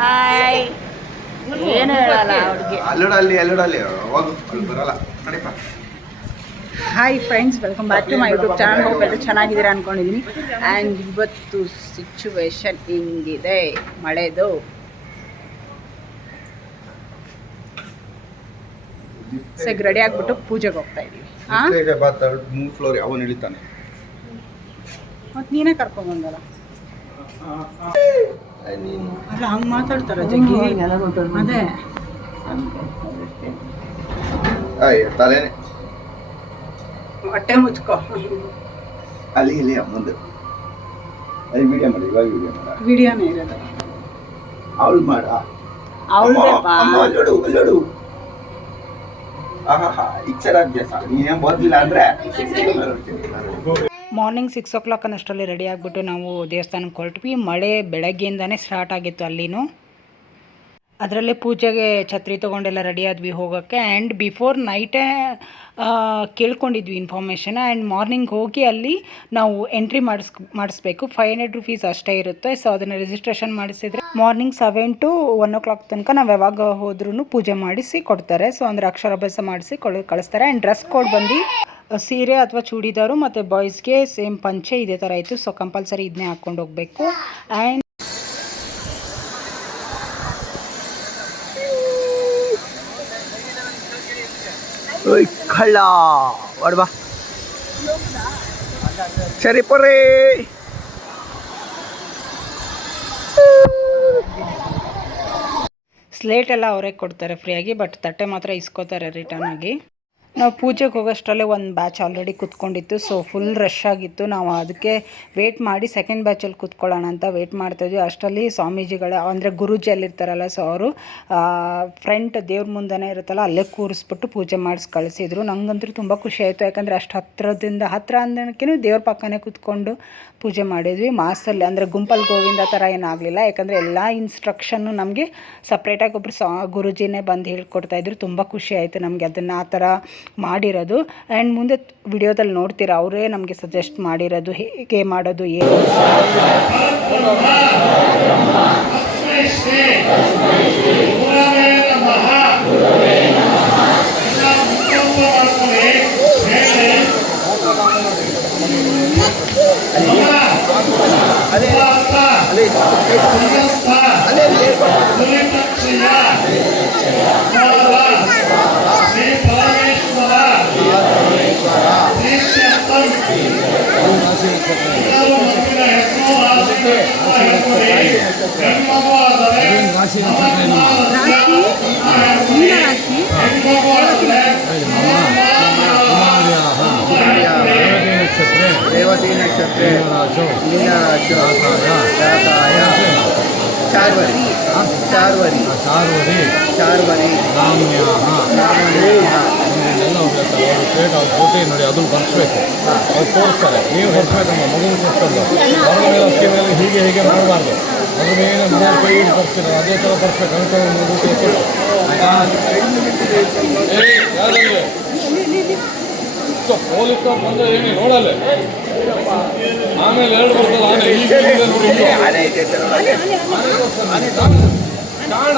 Hi ಏನು ಹೇಳಲ್ಲ ಅವ್ರಿಗೆ ಅಲ್ಲೋಡ ಅಲ್ಲಿ ಅಲ್ಲೋಡ ಅಲ್ಲಿ ಹೋಗು ಅಲ್ಲಿ ಬರಲ್ಲ. ನಡಿಪ hi friends welcome back to my YouTube channel ಹೋಗಿ ಎಲ್ಲರೂ ಚೆನ್ನಾಗಿದ್ದೀರಾ ಅಂದ್ಕೊಂಡಿದ್ದೀನಿ ಆ್ಯಂಡ್ ಇವತ್ತು ಸಿಚುವೇಶನ್ ಹಿಂಗಿದೆ? ಮಳೆದು? ಸೆಗ್ ರೆಡಿ ಆಗಿಬಿಟ್ಟು ಪೂಜೆಗೆ ಹೋಗ್ತಾ ಇದ್ದೀವಿ. ಮೂರ್ ಫ್ಲೋರ್ ಅವನು ಇಳಿತಾನೆ. ಮತ್ತು ನೀನೇ ಕರ್ಕೊಂಬಂದಲ್ಲ ಅಲ್ಲ ಹಂಗೆ ಮಾತಾಡ್ತಾರೆ ಜಗ್ಗಿ. ಅದೇ. ಅಯ್ಯ ತಲೆನೆ. ಹೊಟ್ಟೆ ಮುಚ್ಕೋ. ಅಲ್ಲಿ ಇಲ್ಲಿ ಮುಂದೆ. ಅಲ್ಲಿ ವಿಡಿಯೋ ಮಾಡಿ ಇವಾಗ ವಿಡಿಯೋ ಮಾಡ. ವಿಡಿಯೋನೇ ಇರೋದು. ಅವಳು ಮಾಡ. ಅವಳದೇಪ್ಪ ಲಡು ಆಹಾ ಇಚ್ಛರಾಭ್ಯಾಸ ನೀನೇನ್ ಬರ್ಲಿಲ್ಲ ಅಂದ್ರೆ ಮಾರ್ನಿಂಗ್ ಸಿಕ್ಸ್ ಓ ಕ್ಲಾಕ್ ಅನ್ನಷ್ಟರಲ್ಲಿ ರೆಡಿ ಆಗಿಬಿಟ್ಟು ನಾವು ದೇವಸ್ಥಾನಕ್ಕೆ ಹೊರಟ್ವಿ. ಮಳೆ ಬೆಳಗ್ಗೆಯಿಂದನೇ ಸ್ಟಾರ್ಟ್ ಆಗಿತ್ತು ಅಲ್ಲಿನೂ. ಅದರಲ್ಲೇ ಪೂಜೆಗೆ ಛತ್ರಿ ತೊಗೊಂಡೆಲ್ಲ ರೆಡಿ ಆದ್ವಿ ಹೋಗೋಕ್ಕೆ. ಆ್ಯಂಡ್ ಬಿಫೋರ್ ನೈಟೇ ಕೇಳ್ಕೊಂಡಿದ್ವಿ ಇನ್ಫಾರ್ಮೇಷನ್ ಆ್ಯಂಡ್ ಮಾರ್ನಿಂಗ್ ಹೋಗಿ ಅಲ್ಲಿ ನಾವು ಎಂಟ್ರಿ ಮಾಡಿಸ್, ಮಾಡಿಸ್ಬೇಕು. ಫೈವ್ ಹಂಡ್ರೆಡ್ ರುಪೀಸ್ ಅಷ್ಟೇ ಇರುತ್ತೆ. ಸೊ ಅದನ್ನು registration ಮಾಡಿಸಿದರೆ morning seven to one o'clock ತನಕ ನಾವು ಯಾವಾಗ ಹೋದ್ರೂ ಪೂಜೆ ಮಾಡಿಸಿ ಕೊಡ್ತಾರೆ. ಸೊ ಅಂದರೆ ಅಕ್ಷರಾಭ್ಯಾಸ ಮಾಡಿಸಿ ಕೊಳ, ಕಳಿಸ್ತಾರೆ. ಆ್ಯಂಡ್ ಡ್ರೆಸ್ ಕೋಡ್ ಬಂದು ಸೀರೆ ಅಥವಾ ಚೂಡಿದಾರು ಮತ್ತು ಬಾಯ್ಸ್ಗೆ ಸೇಮ್ ಪಂಚೆ ಇದೇ ಥರ ಇತ್ತು. ಸೊ ಕಂಪಲ್ಸರಿ ಇದನ್ನೇ ಹಾಕ್ಕೊಂಡು ಹೋಗಬೇಕು. ಆ್ಯಂಡ್ ಸರಿ ಪೊರೆ ಸ್ಲೇಟ್ ಎಲ್ಲ ಅವರೇ ಕೊಡ್ತಾರೆ ಫ್ರೀಯಾಗಿ ಬಟ್ ತಟ್ಟೆ ಮಾತ್ರ ಇಸ್ಕೋತಾರೆ ರಿಟರ್ನ್ ಆಗಿ. ನಾವು ಪೂಜೆಗೆ ಹೋಗೋಷ್ಟರಲ್ಲೇ ಒಂದು ಬ್ಯಾಚ್ ಆಲ್ರೆಡಿ ಕೂತ್ಕೊಂಡಿತ್ತು ಸೊ ಫುಲ್ ರಶ್ ಆಗಿತ್ತು. ನಾವು ಅದಕ್ಕೆ ವೇಟ್ ಮಾಡಿ ಸೆಕೆಂಡ್ ಬ್ಯಾಚಲ್ಲಿ ಕೂತ್ಕೊಳ್ಳೋಣ ಅಂತ ವೇಟ್ ಮಾಡ್ತಾಯಿದ್ವಿ ಅಷ್ಟರಲ್ಲಿ ಸ್ವಾಮೀಜಿಗಳ, ಅಂದರೆ ಗುರೂಜಿ ಅಲ್ಲಿರ್ತಾರಲ್ಲ ಸೊ ಅವರು ಫ್ರಂಟ್ ದೇವ್ರ ಮುಂದೆನೇ ಇರುತ್ತಲ್ಲ, ಅಲ್ಲೇ ಕೂರಿಸ್ಬಿಟ್ಟು ಪೂಜೆ ಮಾಡಿಸಿ ಕಳಿಸಿದ್ರು. ನನಗಂತೂ ತುಂಬ ಖುಷಿ ಆಯಿತು. ಯಾಕಂದರೆ ಅಷ್ಟು ಹತ್ತಿರದಿಂದ ಹತ್ತಿರ ಅಂದಕ್ಕೆ ದೇವ್ರ ಪಕ್ಕನೇ ಕೂತ್ಕೊಂಡು ಪೂಜೆ ಮಾಡಿದ್ವಿ. ಮಾಸಲ್ಲಿ ಅಂದರೆ ಗುಂಪಲ್ಲಿ ಗೋವಿಂದ ಥರ ಏನಾಗಲಿಲ್ಲ ಯಾಕಂದರೆ ಎಲ್ಲ ಇನ್ಸ್ಟ್ರಕ್ಷನ್ನು ನಮಗೆ ಸಪ್ರೇಟಾಗಿ ಒಬ್ಬರು ಸಾ ಗುರುಜಿನೇ ಬಂದು ಹೇಳ್ಕೊಡ್ತಾಯಿದ್ರು ತುಂಬ ಖುಷಿ ಆಯಿತು ನಮಗೆ ಅದನ್ನು ಆ ಥರ ಮಾಡಿರೋದು. ಆ್ಯಂಡ್ ಮುಂದೆ ವಿಡಿಯೋದಲ್ಲಿ ನೋಡ್ತೀರ, ಅವರೇ ನಮಗೆ ಸಜೆಸ್ಟ್ ಮಾಡಿರೋದು, ಹೇಗೆ ಮಾಡೋದು, ಏನು? Terima kasih. ಜಾತಾಯ ಚಾರ್ವರಿ. ಚಾರ್ವರಿ. ಚಾರ್ವರಿ. ಚಾರ್ವರಿ ರಾಮಣೇಯ ಎಲ್ಲ ಹೋಗ್ಬೇಕು ಅವ್ರು ಅವ್ರ ಫೋಟೋ ನೋಡಿ ಅದನ್ನು ಬರ್ಸ್ಬೇಕು. ಅವ್ರು ತೋರಿಸ್ತಾರೆ ನೀವು ಬರ್ಸ್ಬೇಕಮ್ಮ ಮಗುನ ಕೊಡ್ಕೊಂಡು ಹೊರಗ ಮೇಲೆ ಅಕ್ಕಿ ಮೇಲೆ ಹೀಗೆ ಹೀಗೆ ಮಾಡಬಾರ್ದು. ಮಗುನೇನು ಮನೆ ಕೈ ಬರ್ತೀರ ಅದೇ ಥರ ಬರ್ಸ್ಬೇಕು ಅಂದ್ಕೊಂಡು ಮಗು ಕೊಟ್ಟು ಪೊಲೀಸ್ ಬಂದ್ರೆ ಏನು ನೋಡಲ್ಲ. ಆಮೇಲೆ ಎರಡು ಬರ್ತದೆ ಆನೆ ಈಗ. ಕಾಣ.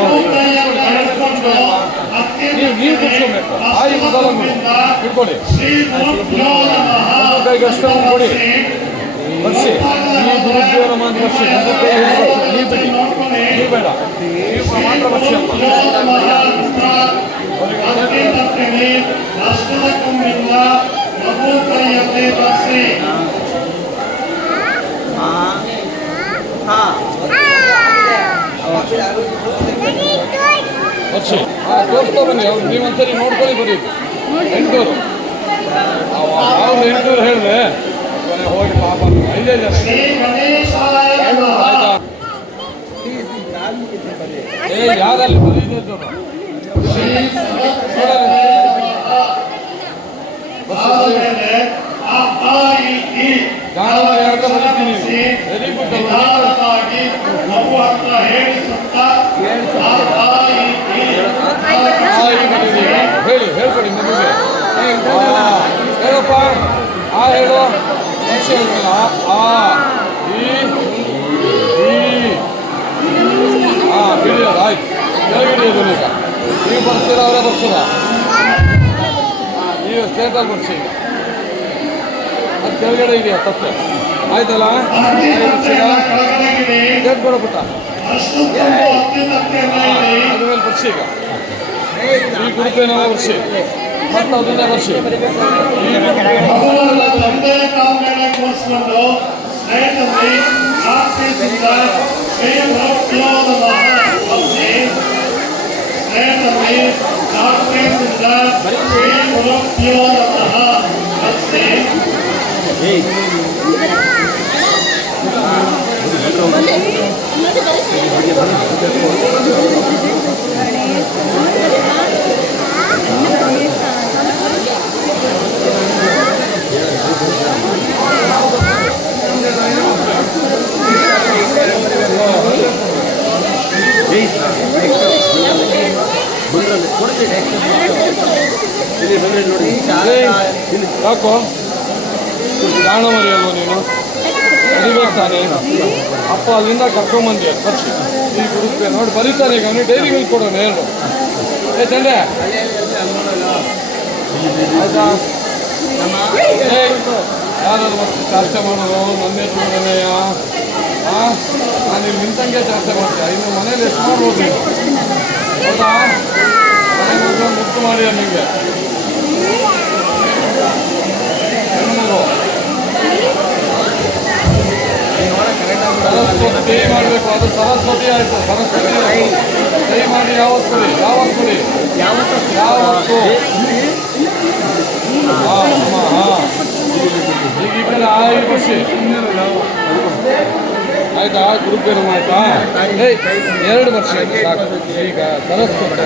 ಮಗು ಕೈಗೆ ಅಷ್ಟು ಕೊಡಿ ಬರ್ಸಿ ಈ ಗುರುದೇವರ ಮಾತ್ರ ಬರ್ಸಿ ಮಗು ಕೈ ಹಿಡ್ದು ಬರ್ಸಿ. ನೀವು ಬಿಡಿ ನೀವು ಬೇಡ ನೀವು ಮಾತ್ರ ಬರ್ಸಿ ಅಪ್ಪ ಅಕ್ಕಿ ತಟ್ಟೆಗೆ ಅಷ್ಟದ ಕಂಬಿಂದ ಮಗು ಕೈಯಲ್ಲಿ ಬಸಿ ಹಾಂ ಹಾಂ ಬರ್ಸಿ ಹಾಂ ತೋರಿಸ್ತಾ ಬನ್ನಿ ಅವ್ರು ನೀವು ಒಂದ್ಸರಿ ನೋಡ್ಕೊಳ್ಳಿ ಬರೀ ಎಂಟೂರು ಅವ್ರು ಎಂಟೂರು ಹೇಳಿದೆ ಕೊನೆ ಹೋಗಿ ಪಾಪ ಐದೇ ಜನ ಶ್ರೀ ಗಣೇಶಾಯ ನಮಃ ಆಯ್ತಾ ಏ ಯಾರಲ್ಲಿ ಬರೀದದ್ದು ಆಮೇಲೆ ಆ ಆ ಈ ಈ ಜಾನವಾರ ಯಾವ್ದು ಬರೀತೀನಿ ವೆರಿ ಗುಡ್ ಹೇಳಿ ಹೇಳ್ಕೊಡಿ ಮಗುಗೆ ಹೇಳಪ್ಪ ಆ ಹೇಳು ಮುಂಚೆ ಹೇಳಿಲ್ಲ ಆ ಹಿಡಿಯೋದು ಆಯ್ತು ಕೆಳಗೆ ಹಿಡಿಯೋದು ಈಗ ನೀವು ಬರ್ತೀರಾ ಅವರೇ ಬರ್ತೀರ ನೀವು ಸ್ಟೇಟಾಗಿ ಬರ್ಸಿ ಈಗ ಅದು ಕೆಳಗಡೆ ಇದೆಯಾ ತಪ್ಪು ಆಯ್ತಲ್ಲ ಕೆಳಗಡೆ ಸ್ಟೇಟ್ ಕೊಡಬಿಟ್ಟ ಅಷ್ಟು ತುಂಬು ಅಕ್ಕಿ ತಟ್ಟೆ ಮೇಲೆ ಅದ್ರ ಮೇಲೆ ಬರ್ಸಿ ಈಗ ಈ ಗುರುಪೇನೆಲ್ಲ ಬರ್ಸಿ ಮತ್ತು ಅದನ್ನೇ ಬರ್ಸಿ ಈ ಮಗುವನ್ನ ತಂದೆಯ ಕಾಲ ಮೇಲೆ ಕೂರಿಸಿಕೊಂಡು ಸ್ನೇಹಿತರಲ್ಲಿ ಪ್ರಾರ್ಥಿಸಿದ ಶ್ರೀ ಗುರುಭ್ಯೋ ನಮಃ ಬಸಿ ಸ್ನೇಹಿತರಲ್ಲಿ ಪ್ರಾರ್ಥಿಸಿದ ಶ್ರೀ ಗುರುಭ್ಯೋ Taco. ಬಸಿ ಮರೆಯೋದು ನೀನು ಬರಿಬೇಕು ತಾನೇ ಅಪ್ಪ ಅಲ್ಲಿಂದ ಕರ್ಕೊಂಬಂದಿ ಖರ್ಚು ಈ ಗುರುಪೇ ನೋಡಿ ಬರೀತಾನೆ ಈಗ ಅವನು ಡೈರಿ ಮಿಲ್ಕ್ ಕೊಡೋಣ ಹೇಳು. ಏ ತಂದೆ. ಏ, ಯಾರಾದ್ರು ಮತ್ತೆ ಚರ್ಚೆ ಮಾಡೋದು ನನ್ನ ಎದುರುಗಡೆಯ ನಾನು ಇಲ್ಲಿ ನಿಂತಂಗೆ ಚರ್ಚೆ ಮಾಡ್ತೀಯ ಇನ್ನು ಮನೇಲಿ ಎಷ್ಟು ಮಾಡ್ಬೋದು ಹೌದಾ? ಮುಕ್ತು ಮಾಡಿ ನಿಮಗೆ ಹೆಣ್ಣು ಮಗು ಸರಸ್ವತಿ ಮಾಡಬೇಕು ಅದು ಸರಸ್ವತಿ ಆಯಿತು ಸರಸ್ವತಿ ಕೈ ಮಾಡಿ ಯಾವತ್ತು ಕೊಡಿ ಯಾವತ್ತು ಕೊಡಿ? ಯಾವತ್ತು? ಹಾ ಅಮ್ಮ ಹಾ. ಈಗ ಈ ಕಡೆ ಆಯ್ತಾ ಗುರುಪೇರು ಆಯ್ತಾ ಏಯ್ ಎರಡು ವರ್ಷ ಸಾಕು. ಈಗ ಸರಸ್ವತಿ.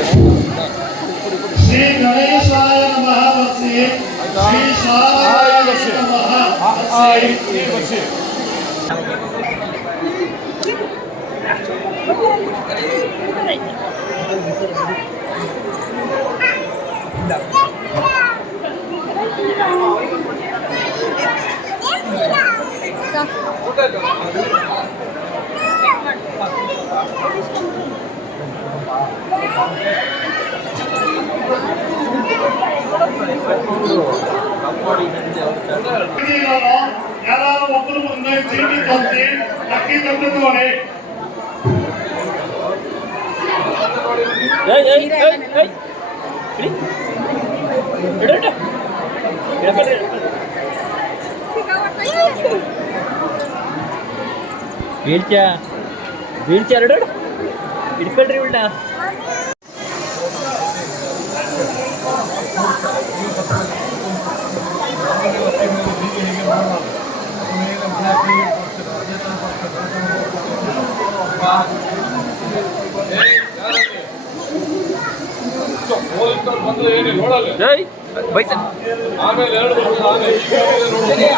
ಶ್ರೀ ಗಣೇಶಾಯ ನಮಃ ಬಸಿ ಶ್ರೀ ಶಾರದಾಯ ನಮಃ ಆ, ಈ ಚೀಟಿಗಳನ್ನು ಯಾರು ಒಬ್ಬರು ಮುಂದೆ ಚೀಟಿ ತೋರಿಸಿ ಅಕ್ಕಿ ತಂದು വീഴ്ച വീഴ്ച ഇടിപ്പല്ലി വിടാ ಆಮೇಲೆ ಎರಡು ವರ್ಷ ಆನೆ ಈಗ ನೋಡೋದು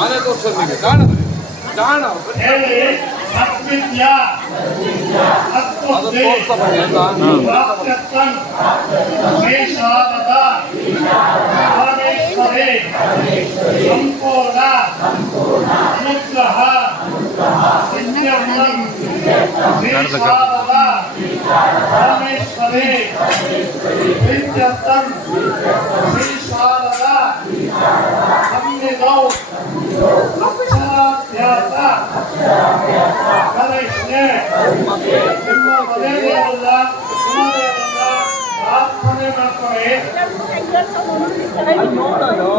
ಆನೆ ತೋರ್ಸೋದು ನಿಮಗೆ ಜಾಣ ಜಾಣ ಹೇಳಿ ಅತ್ವಿದ್ಯ ಅದು ಅತ್ಯುದ್ದೆ ತೋರ್ಸ್ತಾ ಬನ್ನಿ ಆಯ್ತಾ ಪ್ರಾಪ್ತ್ಯರ್ಥಂ ಶ್ರೀಶಾರದ ಪರಮೇಶ್ವರೇ ಸಂಪೂರ್ಣ ಅನುಗ್ರಹ ಸಿದ್ಧ್ಯರ್ಥಂ ಶ್ರೀಶಾರದ ಪರಮೇಶ್ವರೇ ಸಿದ್ಧ್ಯರ್ಥಂ ಶ್ರೀಶಾರದ ಸನ್ನಿಧೌ ಅಕ್ಷರಾಭ್ಯಾಸ ಕಲಿಷ್ಯೆ ನಿಮ್ಮ ಮನೆಯಲ್ಲ ಸುಮ್ಮನೆಯಲ್ಲ ಪ್ರಾರ್ಥನೆ ಮಾಡ್ಕೊಳ್ಳಿ ಅಲ್ಲಿ ನೋಡೋದು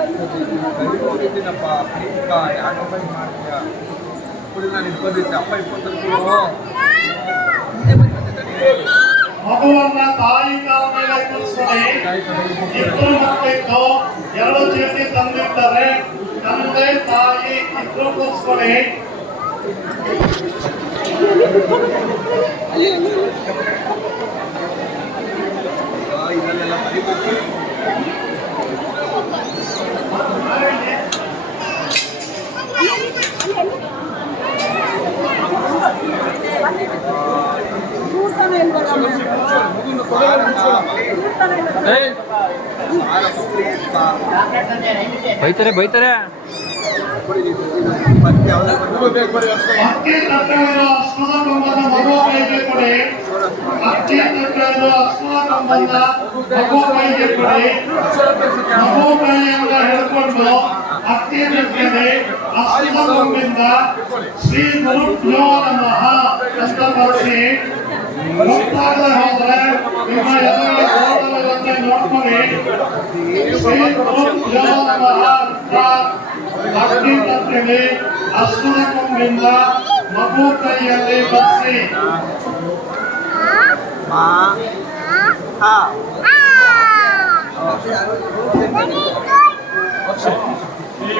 ಕೈ ಹೋಗಿದ್ದೀನಪ್ಪ ಪ್ಲೀಸ್ ಬಾ ಯಾಕಪ್ಪ ಹಿಂಗೆ ಮಾಡ್ತೀಯ ಕುಡಿ ನಾನು ಇಪ್ಪತ್ತಿದ್ದೆ ಅಪ್ಪ ಇಪ್ಪತ್ತೊಂದು ಮಗುವನ್ನ ತಾಯಿ ಕಾಲ ಮೇಲೆ ಕೂರಿಸ್ಕೊಳ್ಳಿ ಇಬ್ಬರು ಮಕ್ಕಳಿದ್ದು ಎರಡು ಚೀಟಿ ತಂದಿದ್ದಾರೆ ತಂದೆ ತಾಯಿ ಇಬ್ರು ಕೂರಿಸ್ಕೊಳ್ಳಿ ಇದನ್ನೆಲ್ಲ ಮರಿಬೇಕು ಬೈತಾರೆ ಅಕ್ಕಿ ತಟ್ಟೆಗೆ ಅಷ್ಟದ ಕಂಬಿಂದ ಶ್ರೀ ಗುರುಭ್ಯೋ ನಮಃ ಅಂತ ಬರ್ಸಿ ಗೊತ್ತಾಗದೆ ಹೋದ್ರೆ ನಿಮ್ಮ ಎದುರುಗಡೆ ಗೋಪುರದಂತೆ ನೋಡ್ಕೊಳ್ಳಿ ಶ್ರೀ ಗುರುಭ್ಯೋ ನಮಃ ಅಂತ ಅಕ್ಕಿ ತಟ್ಟೆಗೆ ಅಷ್ಟದ ಕೊಂಬಿಂದ ಮಗು ಕೈಯಲ್ಲಿ ಬರ್ಸಿ ಮಾ ಹಾ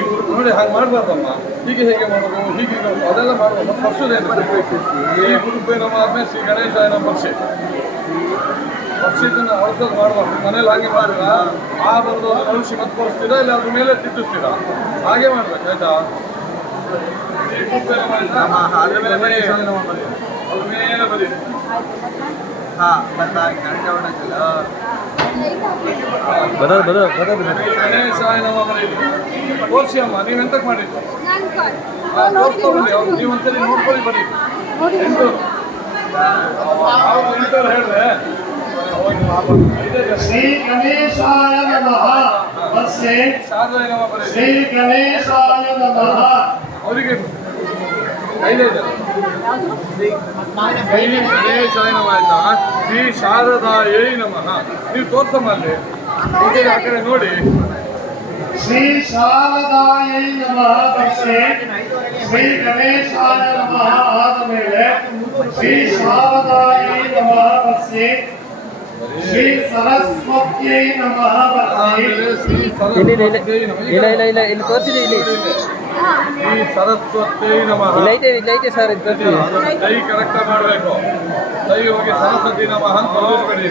ಗುರು ನೋಡಿ ಹಾಗೆ ಮಾಡಬಾರ್ದಮ್ಮ. ಹೀಗೆ ಹೇಗೆ ಮಾಡೋದು ಹೀಗೆ ಅದೆಲ್ಲ ಮಾಡೋದು ಮತ್ತೆ ವರ್ಷದೇನು ಈ ಗುರುಪೇ ನಮ್ಮ ಆದ್ಮೇಲೆ ಶ್ರೀ ಗಣೇಶ ನಮ್ಮ ಪಕ್ಷಿ ಪಕ್ಷಿತನ ಅಳಸೋದು ಮಾಡಬಾರ್ದು. ಮನೇಲಿ ಹಾಗೆ ಮಾಡಿದ್ರ ಆ ಬಂದು ಅಳಿಸಿ ಮತ್ತೆ ಕೊಡಿಸ್ತೀರಾ ಇಲ್ಲ ಅದ್ರ ಮೇಲೆ ತಿಟ್ಟಿಸ್ತೀರಾ ಹಾಗೆ ಮಾಡ್ಬೇಕು ಆಯ್ತಾ? ಅದ್ರ ಮೇಲೆ ಬರೀ. ಅದ್ರ ಮೇಲೆ ಬರೀ ಹಾ ಗಂಟೆ ಹೊಡೋದಿಲ್ಲ ಬರೋದು ಬರೋದು ಬರೋದು. ತೋರಿಸಿ ಅಮ್ಮ ಮಾಡಿದ್ದು? ಹಾ, ತೋರ್ಸ್ಕೊಬನ್ನಿ ಅವ್ರು ನೀವು ಒಂದ್ಸರಿ ನೋಡ್ಕೊಳ್ಳಿ ಬನ್ನಿ. ಎಂಟು. ಎಂಟು ಹೇಳಿದ್ರೆ ಶ್ರೀ ಗಣೇಶಾಯ ನಮಃ. ಶಾರದಾಯ ಶ್ರೀ ಗಣೇಶಾಯ ನಮಃ. ಅವರಿಗೆ ಗಣೇಶಾಯ ನಮ ಆಯ್ತಾ ಶ್ರೀ ಶಾರದಾಯೈ ನಮಃ ನೀವು ತೋರ್ಸಮ್ಮ ಅಲ್ಲಿ ಈ ಕಡೆ ಆ ಕಡೆ ನೋಡಿ ಶ್ರೀ ಶಾರದಾಯೈ ನಮಃ ಬರ್ಸಿ ಶ್ರೀ ಗಣೇಶಾಯ ನಮಃ ಆದ ಮೇಲೆ ಶ್ರೀ ಶಾರದಾಯೈ ನಮಃ ಬರ್ಸಿ ಶ್ರೀ ಸರಸ್ವತ್ಯೈ ನಮಃ ಬರ್ಸಿ ಆಮೇಲೆ ಶ್ರೀ ಇಲ್ಲ ಇಲ್ಲ ಇಲ್ಲ ಸರಸ್ವತೈ ನಮಃ ಇಲ್ಲ ಇಲ್ಲ ಇಲ್ಲ ಇಲ್ಲಿ ತೋರಿಸಿದೆ ಇಲ್ಲಿ ಶ್ರೀ ಸರಸ್ವತಿ ನಮಃ. ಇಲ್ಲೈತೆ ಇಲ್ಲೈತೆ ಸರ್ ಇದು ಕೈ ಕರೆಕ್ಟ್ ಮಾಡಬೇಕು. ಕೈ ಹೋಗಿ ಸರಸ್ವತಿ ನಮಃ ಅಂತ ಬರೆದಿರ್ಬೇಡಿ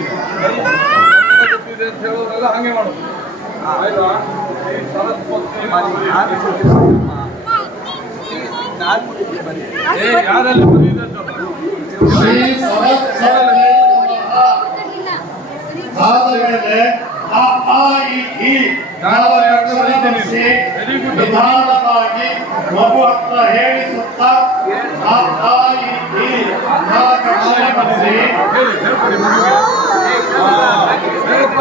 ಗೊತ್ತಿದೆ ಅಂತ ಹೇಳೋದ್ರೆಲ್ಲ ಹಾಗೆ ಮಾಡೋದು. ಆಯ್ತಾ? ಈ ಸರಸ್ವತಿ ಯಾರಲ್ಲಿ ಬರೀದದ್ದು ಶ್ರೀ ಸರಸ್ವತ್ಯೈ ನಮಃ ಆದ ಮೇಲೆ ಆ ಆ ಈ ಈ ಯಾವ ಅಕ್ಷರ ಬಳಸಿ Very good. ನಿಧಾನವಾಗಿ ಮಗು ಹತ್ರ ಹೇಳಿಸುತ್ತಾ ಆ ಆ ಈ ಈ ನಾಲ್ಕು ಅಕ್ಷರ ಬಳಸಿ ಹೇಳಿ ಹೇಳ್ಕೊಡಿ ಮಗುಗೆ ಆ, ಹೇಳಪ್ಪ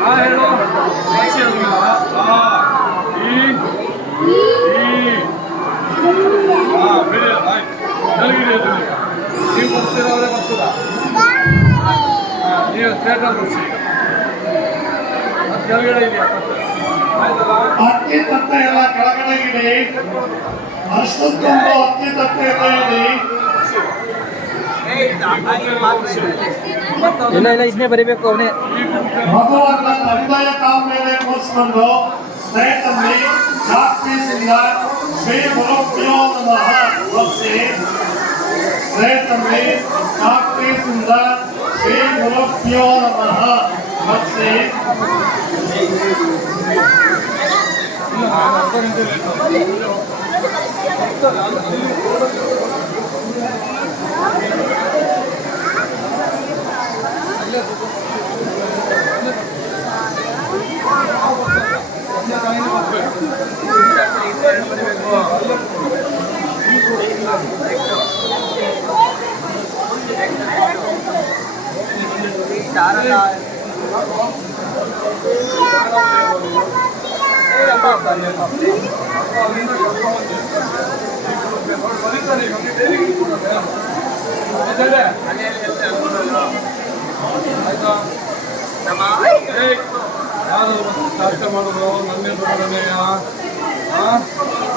ಆ ಹೇಳು ಅಕ್ಷಿ ಅಲ್ವಾ? ಆ ಈ ಈ ಹಾ ಬಿಡಿ ಆಯ್ತು ನಲ್ಗಿರಿ ಎದುರು ನೀವು ಬರ್ತೀರಾ ಅವರೇ ಬರ್ತೀರಾ ಹಾ, ನೀವು ಸ್ಟೇಟಲ್ಲಿ ಬರ್ಸಿ ಅದು ಕೆಳಗಡೆ ಇದೆಯಾ ಕತ್ತೆ? ಆಯ್ತಲ್ಲ ಅಕ್ಕಿ ತಟ್ಟೆ ಎಲ್ಲ ಕೆಳಗಡೆ ಇಡಿ ಅಷ್ಟು ತುಂಬ ಅಕ್ಕಿ ತಟ್ಟೆ ಎಲ್ಲ ಇಡಿ ಇಲ್ಲ ಇಲ್ಲ ಇದನ್ನೇ ಬರಿಬೇಕು ಅವನೇ ಮಗುವನ್ನ ತಂದೆಯ ಕಾಲ ಮೇಲೆ ಕೂರಿಸ್ಕೊಂಡು ಸ್ನೇಹಿತರಲ್ಲಿ ಚಾಕ್ ಪೀಸಿಂದ ಶ್ರೀ ಗುರುಭ್ಯೋ ನಮಃ ಒಲಿಸಿ ಸ್ನೇಹಿತರಲ್ಲಿ ಚಾಕ್ 하 학생 ಯಾರು ಚರ್ಚೆ ಮಾಡೋದು ನನ್ನ ಎದುರುಗಡೆನೆಯ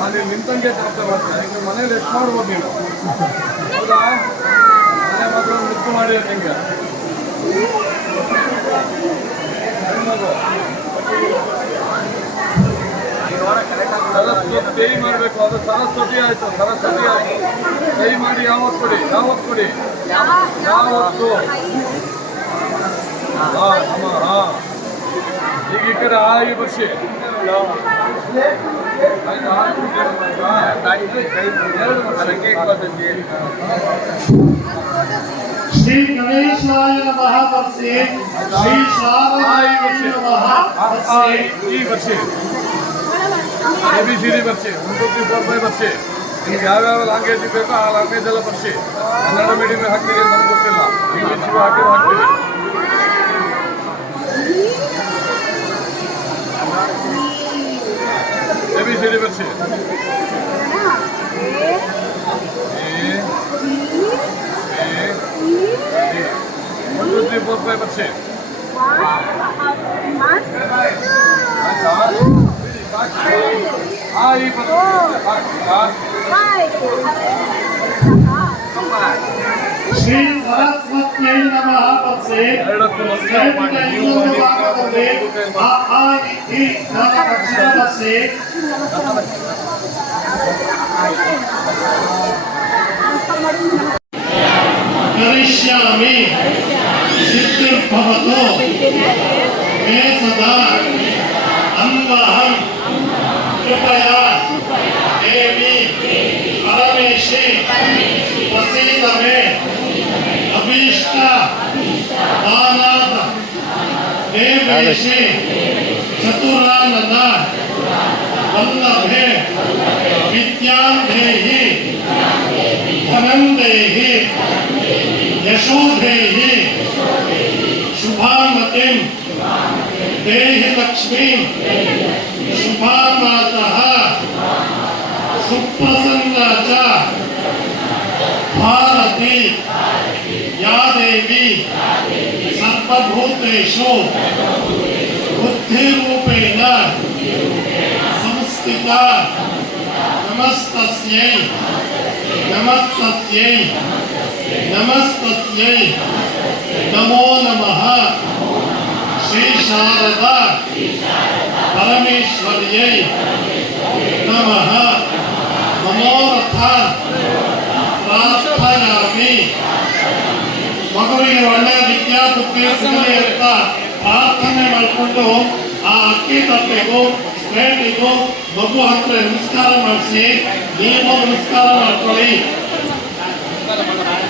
ಅಲ್ಲಿ ನಿಂತಂಗೆ ಚರ್ಚೆ ಮಾಡ್ತೀನಿ ಈಗ ಮನೇಲಿ ಎಷ್ಟು ಮಾಡ್ಬೋದು ನೀವು ಹೌದಾ ಮನೆ ಮಾತ್ರ ಮಿಸ್ ಮಾಡಿ ಹೆಣ್ಮಗು. ಸರಸ್ವತಿ ಮಾಡಬೇಕು ಅದು ಸರಸ್ವತಿ ಆಯ್ತು ಸರಸ್ವತಿ ಆಯ್ತು. ಕೈ ಮಾಡಿ ಯಾವತ್ತು ಕೊಡಿ ಯಾವತ್ತು ಕೊಡಿ? ಯಾವತ್ತು? ಹಾಂ, ಹಾ ಈಗ ಈ ಕಡೆ ಆ ಈ ಬರ್ಸಿ ಎರಡು ಶ್ರೀ ಗಣೇಶಾಯ ನಮಃ ವತ್ಸೆ ಶ್ರೀ ಶಾರದಾಯ ನಮಃ ವತ್ಸೆ ಈ ಬರ್ಸಿ A B C D ಬರ್ಸಿ one two three four five ಬರ್ಸಿ ನಿಮ್ಗೆ ಯಾವ್ಯಾವ ಲ್ಯಾಂಗ್ವೇಜ್ ಬೇಕೋ ಆ ಲ್ಯಾಂಗ್ವೇಜ್ ಎಲ್ಲ ಬರ್ಸಿ ಕನ್ನಡ ಮೀಡಿಯಂ ಹಾಕ್ತೀವಿ ಅಂತ ನನಗೆ ಗೊತ್ತಿಲ್ಲ ಇಂಗ್ಲೀಷ್ಗೂ ಹಾಕಿದ್ರೆ ಹಾಕ್ತೀವಿ ಎ ಬಿ ಸಿ ಡಿ ಬರ್ಸಿ Wonderful both by myself. Shri सरस्वत्यै नमः तत्से सर्वदैवोपकारते महानिधि नमस्तस्य नमः भविष्यामि सिद्धिर्भवतो मे सदा। अन्वहं कृपया। देवी। परमेशि। वसीत मे। दानाद। देवेशि। चतुरानद वल्लभे। विद्यां देहि धनं देहि यशो देहि शुभामतिं। देहि लक्ष्मीं शुभामातः। सुप्रसन्ना च। भारती। या देवी सर्वभूतेषु। बुद्धिरूपेण। संस्थिता। नमस्तस्यै। नमस्तस्यै। नमस्तस्यै नमो नमः श्री शारदा परमेश्वर्यै नमः मनोरथ ಪ್ರಾರ್ಥಯಾಮಿ ಮಗುವಿಗೆ ಒಳ್ಳೆ ವಿದ್ಯಾ ಬುದ್ಧಿ ಸಿಗಲಿ ಅಂತ ಪ್ರಾರ್ಥನೆ ಮಾಡಿಕೊಂಡು ಆ ಅಕ್ಕಿ ತಟ್ಟೆಗೂ ಸ್ಲೇಟಿಗೂ ಮಗು ಹತ್ರ ನಮಸ್ಕಾರ ಮಾಡಿಸಿ ನೀವು ನಮಸ್ಕಾರ ಮಾಡ್ಕೊಳ್ಳಿ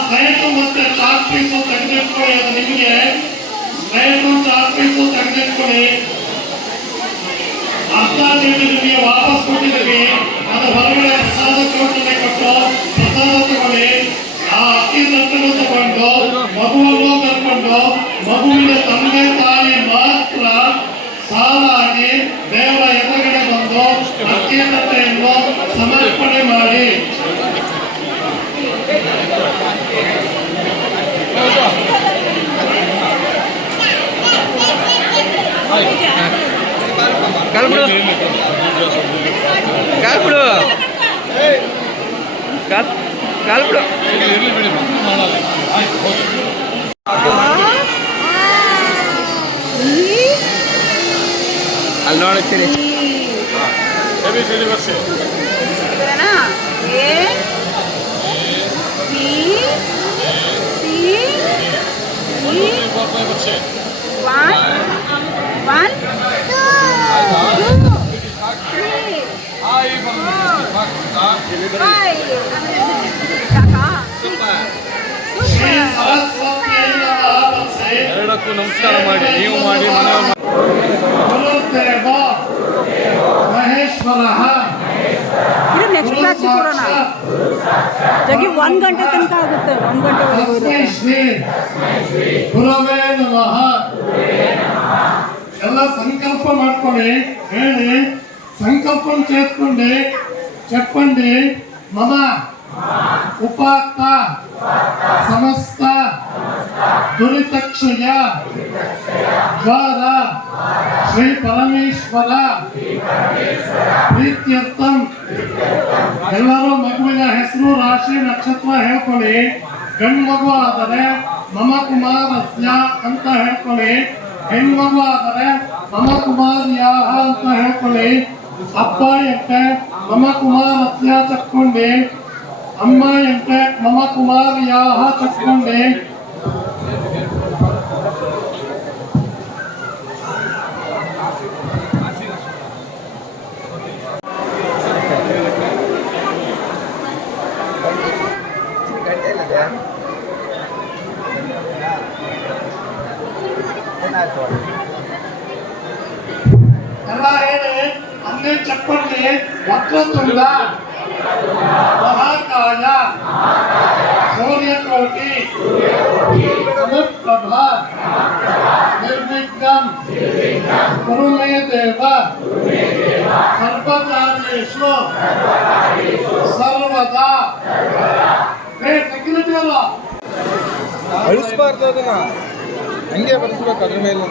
ಸ್ಲೇಟು ಮತ್ತೆ ಚಾಕ್ ಪೀಸು ತೆಗೆದಿಟ್ಕೊಳ್ಳಿ ಅದು ನಿಮಗೆ. ಸ್ನೇಹಿತರು ಚಾಕ್ ಪೀಸು ತೆಗೆದಿಟ್ಕೊಳ್ಳಿ. ಅರ್ಧ ನಿಮಗೆ ವಾಪಸ್ ಕೊಟ್ಟಿದ್ದೀವಿ ಅದು ಹೊರಗಡೆ ಪ್ರಸಾದ ಕೊಟ್ಟಿದೆ ಕೊಟ್ಟು ಪ್ರಸಾದ ತಗೊಳ್ಳಿ ಆ ಅಕ್ಕಿ ತಟ್ಟನ್ನು ತಗೊಂಡು ಮಗುವನ್ನು ಕರ್ಕೊಂಡು ಮಗುವಿನ ತಂದೆ ತಾಯಿ ಮಾತ್ರ ಸಾಲಾಗಿ ದೇವರ ಎದುರುಗಡೆ ಬಂದು ಅಕ್ಕಿ ತಟ್ಟೆಯನ್ನು ಸಮರ್ಪಣೆ ಮಾಡಿ ಹೌದಾ? ಕಾಲ್ ಬಿಡು ಕಾಲ್ ಬಿಡು ಕಾಲ್ ಕಾಲ್ ಬಿಡು ಇರ್ಲಿ ಬಿಡಿ ಮಕ್ಕಳು ಮಾಡಲ್ಲ ಆಯ್ತು ಹೋಗಿ ಅಲ್ಲಿ ನೋಡುತ್ತೀನಿ ಎ ಬಿ ಸಿ ಡಿ ಬರ್ಸಿ ಬರ್ಸಿ ಬರ್ಸಿ ಹಾಯ್ ಬಂದು ಸಾಕು ಸರಸ್ವತಿಯೈ ನಮಃ ವತ್ಸೆ. ಎರಡಕ್ಕೂ ನಮಸ್ಕಾರ ಮಾಡಿ ನೀವು ಮಾಡಿ ಮನೆಯವ್ರು ಮಾಡಿ ಗುರುದೇವ ಮಹೇಶ್ವರಃ ಇದು ನೆಕ್ಸ್ಟ್ ಗುರು ಕ್ಲಾಸಿಗೆ ಕೊಡೋಣ ಸಾಕ್ಷಾತ್ ಜಗಿ ಒಂದು ಗಂಟೆ ತನಕ ಆಗುತ್ತೆ ಒಂದು ಗಂಟೆವರೆಗೂ ತಸ್ಮೈ ಇರುತ್ತೆ ಶ್ರೀ ಗುರವೇ ನಮಃ ಎಲ್ಲ సంకల్ప ಮಾಡ್ಕೊಳ್ಳಿ ಹೇಳಿ సంకల్పం చేసుకోండి చెప్పండి మమ ఉపాత్త సమస్త ದುರಿತಕ್ಷಯ. ದ್ವಾರ. ಶ್ರೀ ಪರಮೇಶ್ವರ. ಪ್ರೀತ್ಯರ್ಥಂ. ಎಲ್ಲರೂ ಮಗುವಿನ ಹೆಸರು, ರಾಶಿ, ನಕ್ಷತ್ರ ಹೇಳ್ಕೊಳ್ಳಿ. ಗಂಡು ಮಗು ಆದರೆ ಮಮ ಕುಮಾರಸ್ಯ ಅಂತ ಹೇಳ್ಕೊಳ್ಳಿ. ಹೆಣ್ಣು ಮಗು ಆದರೆ ಮಮ ಕುಮಾರ್ಯಾಹ ಅಂತ ಹೇಳ್ಕೊಳ್ಳಿ. ಅಪ್ಪ ಎಂಟೆ ಮಮ ಕುಮಾರಸ್ಯ ತಕ್ಕೊಂಡೆ. ಅಮ್ಮ ಎಂಟೆ ಮಮ ಕುಮಾರ್ಯಾಹ ತಕ್ಕೊಂಡೆ. అలాగే అన్నీ చెప్పండి వక్రతుండ మహాకాయ సూర్యకోటి అనుప్రభ నిర్విఘ్నం గురుమే దేవ సర్వకార్యేషు సర్వదా సెక్యూరిటీ అలా అలుసుకోవట్లేదన్నా ಹಂಗೆ ಬರ್ಸ್ಬೇಕು ಅದ್ರ ಮೇಲೆ.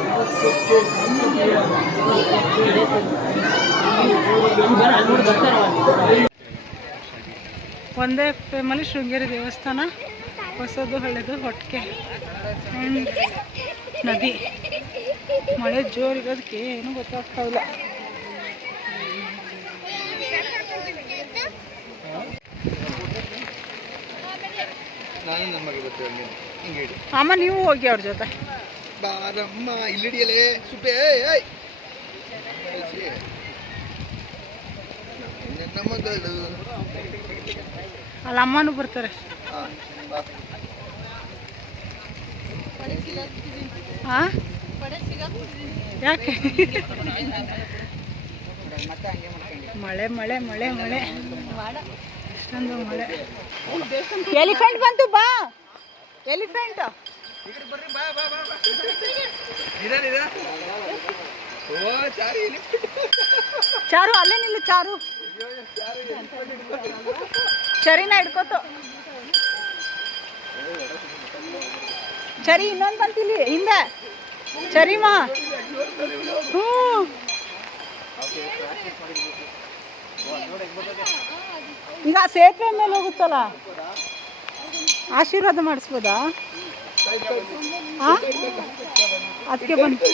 ಒಂದೇ ಫೇಮಲಿ ಶೃಂಗೇರಿ ದೇವಸ್ಥಾನ ಹೊಸದು ಹಳೆದು ಹೊಟ್ಟೆ ನದಿ. ಮಳೆ ಜೋರಿರೋದಕ್ಕೆ ಏನು ಗೊತ್ತಾಗ್ತಾ ಇಲ್ಲ. ಅಮ್ಮ ನೀವು ಹೋಗಿ ಅವ್ರ ಜೊತೆ. ಬಾರಮ್ಮ ಇಲ್ಲಿಡಿಯಲೇ. ಸುಬ್ಬೆ ಏಯ್. ನನ್ನ ಮಗಳು ಅಲ್ಲ ಅಮ್ಮನೂ ಬರ್ತಾರೆ. ಯಾಕೆ? ಮಳೆ ಮಳೆ ಮಳೆ ಮಳೆ. ಎಲಿಫೆಂಟ್ ಬಂತು ಬಾ. ಎಲಿಫೆಂಟ್. ಚಾರಿ ಅಲ್ಲೇ ನಿಲ್ಲು, ಚಾರು. ಚರಿನ ಹಿಡ್ಕೋತು. ಚರಿ, ಇನ್ನೊಂದು ಬಂತಿಲ್ಲಿ ಹಿಂದೆ. ಚರಿಮಾ ಹ್ಞೂ. ಈಗ ಸೇತುವೆ ಮೇಲೆ ಹೋಗುತ್ತಲ್ಲ? ಆಶೀರ್ವಾದ ಮಾಡಿಸ್ಬೋದಾ? ಅದಕ್ಕೆ ಬಂದು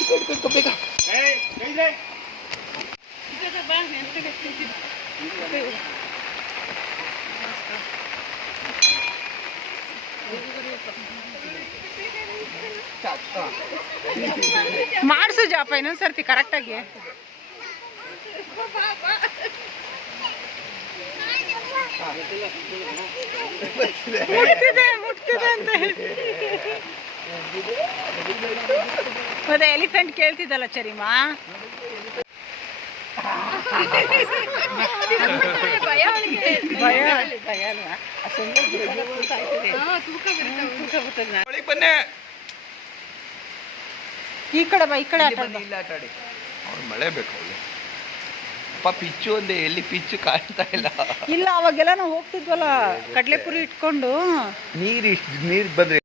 ಮಾಡಿಸು ಜಾಪ ಇನ್ನೊಂದು ಸರ್ತಿ ಕರೆಕ್ಟಾಗಿ ಮುಟ್ತಿದೆ ಅಂತ ಮತ್ತೆ ಎಲಿಫೆಂಟ್ ಕೇಳ್ತಿದ್ದಲ್ಲ ಚರಿಮಾ? ಭಯ ಭಯ ಅಲ್ವಾ? ಈ ಕಡೆ ಬಾ. ಈ ಕಡೆ ಆಟ ಮಳೆ ಬೇಕು. ಅಪ್ಪ ಪಿಚ್ಚು ಒಂದೇ ಎಲ್ಲಿ ಪಿಚ್ಚು ಕಾಣ್ತಾ ಇಲ್ಲ. ಇಲ್ಲ ಅವಾಗೆಲ್ಲ ನಾವು ಹೋಗ್ತಿದ್ವಲ್ಲ ಕಡ್ಲೆಪುರಿ ಇಟ್ಕೊಂಡು. ನೀರು ಇಷ್ಟು ನೀರು ಬಂದ್ರೆ